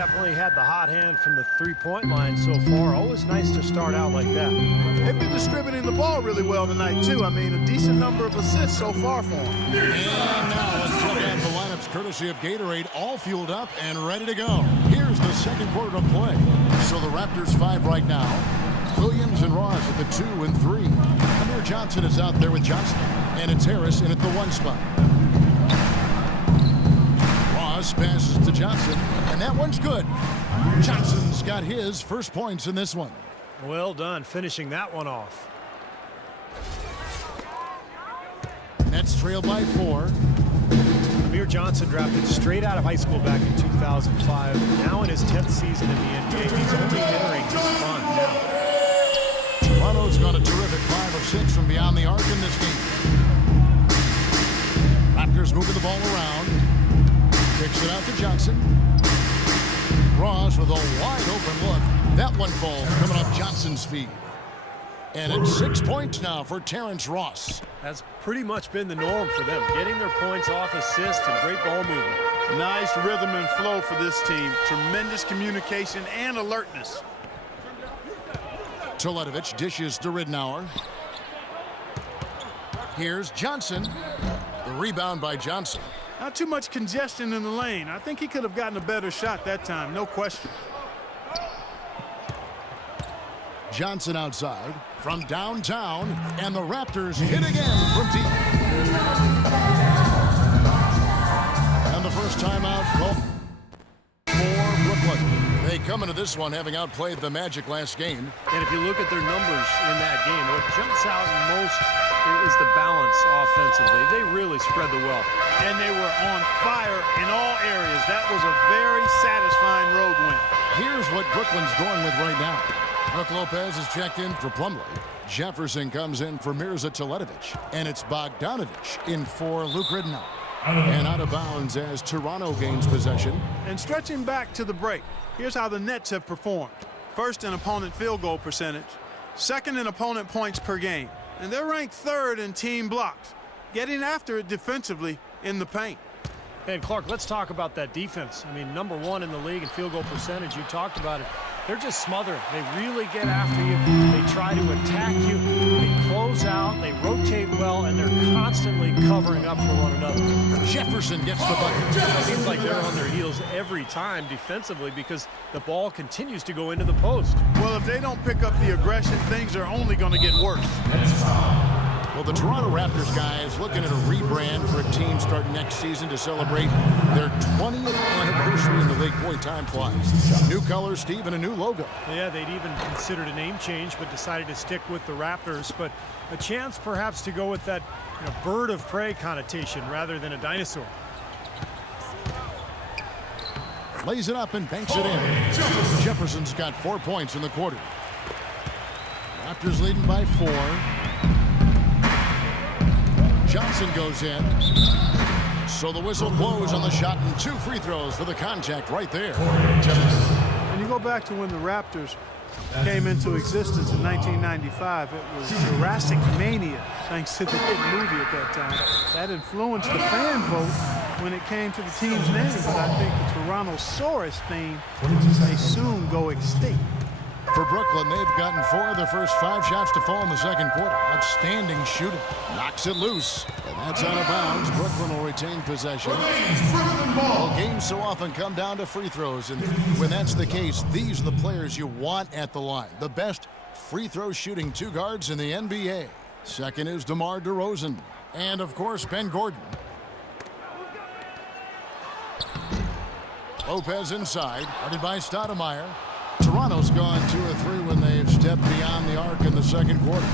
definitely had the hot hand from the three-point line so far. Always nice to start out like that. They've been distributing the ball really well tonight, too. I mean, a decent number of assists so far for them. And now let's check out the lineups courtesy of Gatorade, all fueled up and ready to go. Here's the second quarter of play. So the Raptors 5 right now. Williams and Ross at the 2 and 3. Amir Johnson is out there with Johnson. And it's Harris in at the 1 spot. Ross passes to Johnson, and that one's good. Johnson's got his first points in this one. Well done, finishing that one off. Nets trail by 4. Amir Johnson drafted straight out of high school back in 2005. Now in his 10th season in the NBA, he's only entering his fun now. Toronto's got a terrific 5 of 6 from beyond the arc in this game. Raptors moving the ball around. Kicks it out to Johnson. Ross with a wide open look. That one falls coming off Johnson's feet. And it's 6 points now for Terrence Ross. That's pretty much been the norm for them, getting their points off assists and great ball movement. Nice rhythm and flow for this team. Tremendous communication and alertness. Teletovic dishes to Ridnour. Here's Johnson. The rebound by Johnson. Not too much congestion in the lane. I think he could have gotten a better shot that time, no question. Johnson outside from downtown, and the Raptors hit again from deep. And the first timeout called for Brooklyn. They come into this one having outplayed the Magic last game. And if you look at their numbers in that game, what jumps out most is the balance offensively. They really spread the wealth. And they were on fire in all areas. That was a very satisfying road win. Here's what Brooklyn's going with right now. Brook Lopez is checked in for Plumlee. Jefferson comes in for Mirza Teletovic. And it's Bogdanovic in for Luke Ridnour. And out of bounds as Toronto gains possession. And stretching back to the break, here's how the Nets have performed. First in opponent field goal percentage. Second in opponent points per game. And they're ranked 3rd in team blocks. Getting after it defensively in the paint. And Clark, let's talk about that defense. I mean, #1 in the league in field goal percentage. You talked about it. They're just smothering. They really get after you. They try to attack you. They close out. They rotate well, and they're constantly covering up for one another. Jefferson gets the bucket. It seems like they're on their heels every time defensively because the ball continues to go into the post. Well, if they don't pick up the aggression, things are only going to get worse. Well, the Toronto Raptors guys looking at a rebrand for a team starting next season to celebrate their 20th anniversary in the league. Boy, time flies. New colors, Steve, and a new logo. Yeah, they'd even considered a name change, but decided to stick with the Raptors. But a chance perhaps to go with that bird of prey connotation rather than a dinosaur. Lays it up and banks it in. Jefferson's got 4 points in the quarter. Raptors leading by 4. Johnson goes in. So the whistle blows on the shot and 2 free throws for the contact right there. When you go back to when the Raptors came into existence in 1995, it was Jurassic Mania, thanks to the hit movie at that time. That influenced the fan vote when it came to the team's name, but I think the Tyrannosaurus theme may soon go extinct. For Brooklyn, they've gotten 4 of their first 5 shots to fall in the second quarter. Outstanding shooting. Knocks it loose. And that's out of bounds. Brooklyn will retain possession. Well, games so often come down to free throws. And when that's the case, these are the players you want at the line. The best free throw shooting 2 guards in the NBA. Second is DeMar DeRozan. And, of course, Ben Gordon. Lopez inside. Guarded by Stoudemire. Toronto's gone 2 of 3 when they've stepped beyond the arc in the second quarter.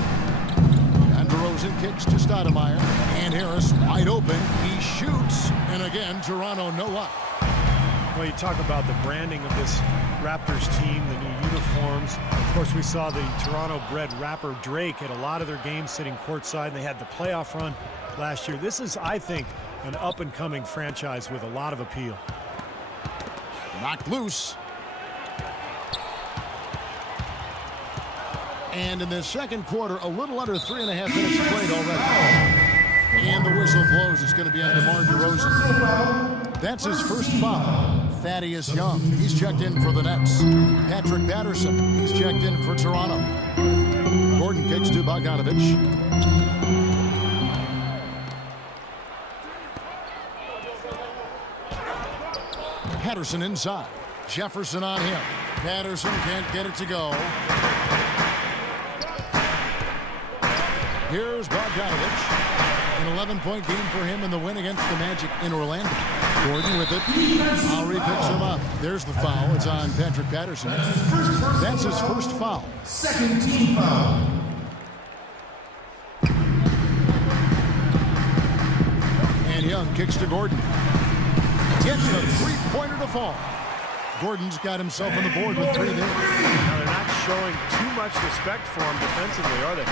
And DeRozan kicks to Stoudemire. And Harris wide open. He shoots. And again, Toronto no luck. Well, you talk about the branding of this Raptors team, the new uniforms. Of course, we saw the Toronto-bred rapper Drake at a lot of their games sitting courtside. They had the playoff run last year. This is, I think, an up-and-coming franchise with a lot of appeal. Knocked loose. And in the second quarter, a little under 3.5 minutes played already. And the whistle blows. It's going to be on DeMar DeRozan. That's his first foul. Thaddeus Young, he's checked in for the Nets. Patrick Patterson, he's checked in for Toronto. Gordon kicks to Bogdanovich. Patterson inside. Jefferson on him. Patterson can't get it to go. Here's Bogdanovich. An 11-point game for him in the win against the Magic in Orlando. Gordon with it. Lowry picks him up. There's the foul. It's on Patrick Patterson. That's his first foul. Second team foul. And Young kicks to Gordon. Gets the three-pointer to fall. Gordon's got himself on the board with 3 there. Now they're not showing too much respect for him defensively, are they?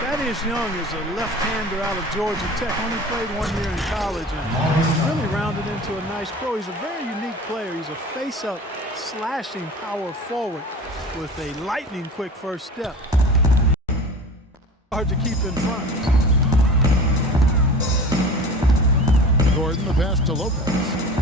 Thaddeus Young is a left-hander out of Georgia Tech. Only played 1 year in college and really rounded into a nice pro. He's a very unique player. He's a face-up, slashing power forward with a lightning-quick first step. Hard to keep in front. Gordon, the pass to Lopez.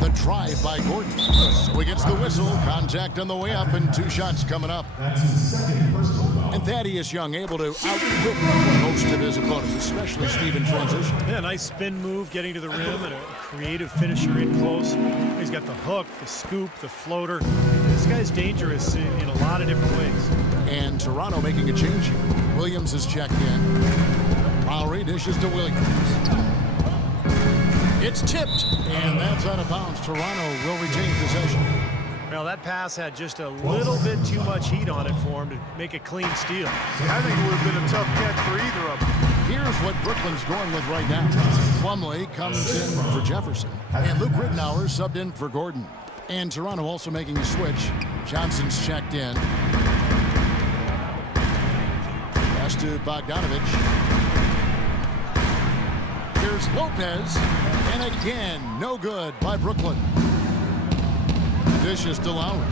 The drive by Gordon. So he gets the whistle. Contact on the way up and 2 shots coming up. That's his second personal foul. And Thaddeus Young able to outwit most of his opponents, especially Steve in transition. Yeah, nice spin move getting to the rim and a creative finisher in close. He's got the hook, the scoop, the floater. This guy's dangerous in a lot of different ways. And Toronto making a change here. Williams is checked in. Lowry dishes to Williams. It's tipped, and that's out of bounds. Toronto will retain possession. Well, that pass had just a little bit too much heat on it for him to make a clean steal. I think it would have been a tough catch for either of them. Here's what Brooklyn's going with right now. Plumlee comes in for Jefferson, and Luke Rittenauer subbed in for Gordon. And Toronto also making a switch. Johnson's checked in. Pass to Bogdanovich. Here's Lopez, and again, no good by Brooklyn. Dishes to Lowry.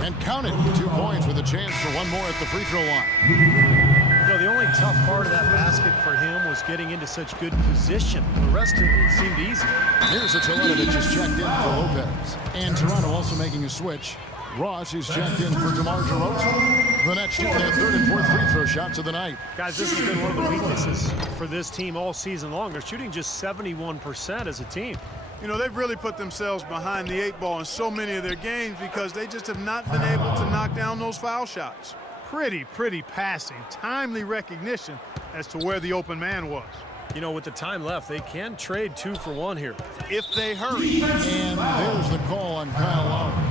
And count it, 2 points with a chance for 1 more at the free throw line. You know, the only tough part of that basket for him was getting into such good position. The rest of it seemed easy. Here's a Teletovic is checked in for Lopez. And Toronto also making a switch. Ross is checked in for DeMar DeRozan. The Nets shooting their 3rd and 4th free throw shots of the night. Guys, this has been one of the weaknesses for this team all season long. They're shooting just 71% as a team. You know, they've really put themselves behind the 8 ball in so many of their games because they just have not been able to knock down those foul shots. Pretty passing, timely recognition as to where the open man was. You know, with the time left, they can trade 2 for 1 here. If they hurry. And there's the call on Kyle Lowry.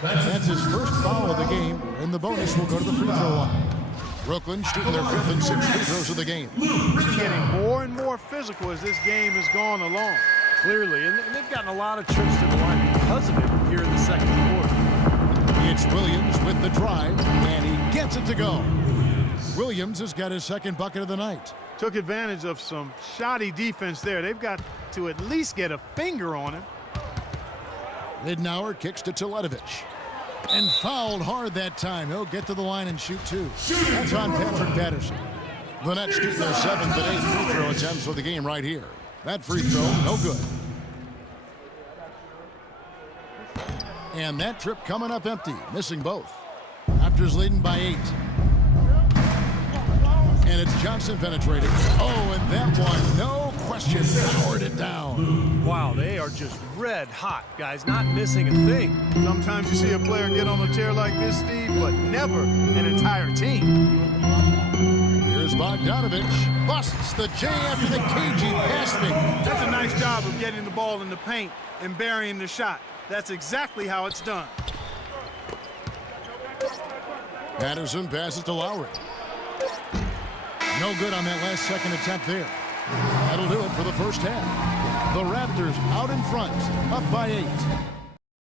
That's his first foul of the game, and the bonus will go to the free throw line. Brooklyn shooting their 5th and 6th free throws of the game. Getting more and more physical as this game has gone along. Clearly, and they've gotten a lot of trips to the line because of it here in the second quarter. It's Williams with the drive, and he gets it to go. Williams has got his 2nd bucket of the night. Took advantage of some shoddy defense there. They've got to at least get a finger on him. Rittenauer kicks to Teletovic. And fouled hard that time. He'll get to the line and shoot 2. That's on Patrick Patterson. The Nets shooting their 7th and 8th free throw attempts for the game right here. That free throw, no good. And that trip coming up empty, missing both. Raptors leading by 8. And it's Johnson penetrating. Oh, and that one, no question, powered it down. Wow, they are just red hot, guys, not missing a thing. Sometimes you see a player get on a tear like this, Steve, but never an entire team. Here's Bogdanovich. Busts the J after the cagey pass fake. That's a nice job of getting the ball in the paint and burying the shot. That's exactly how it's done. Patterson passes to Lowry. No good on that last 2nd attempt there. That'll do it for the first half. The Raptors out in front, up by 8.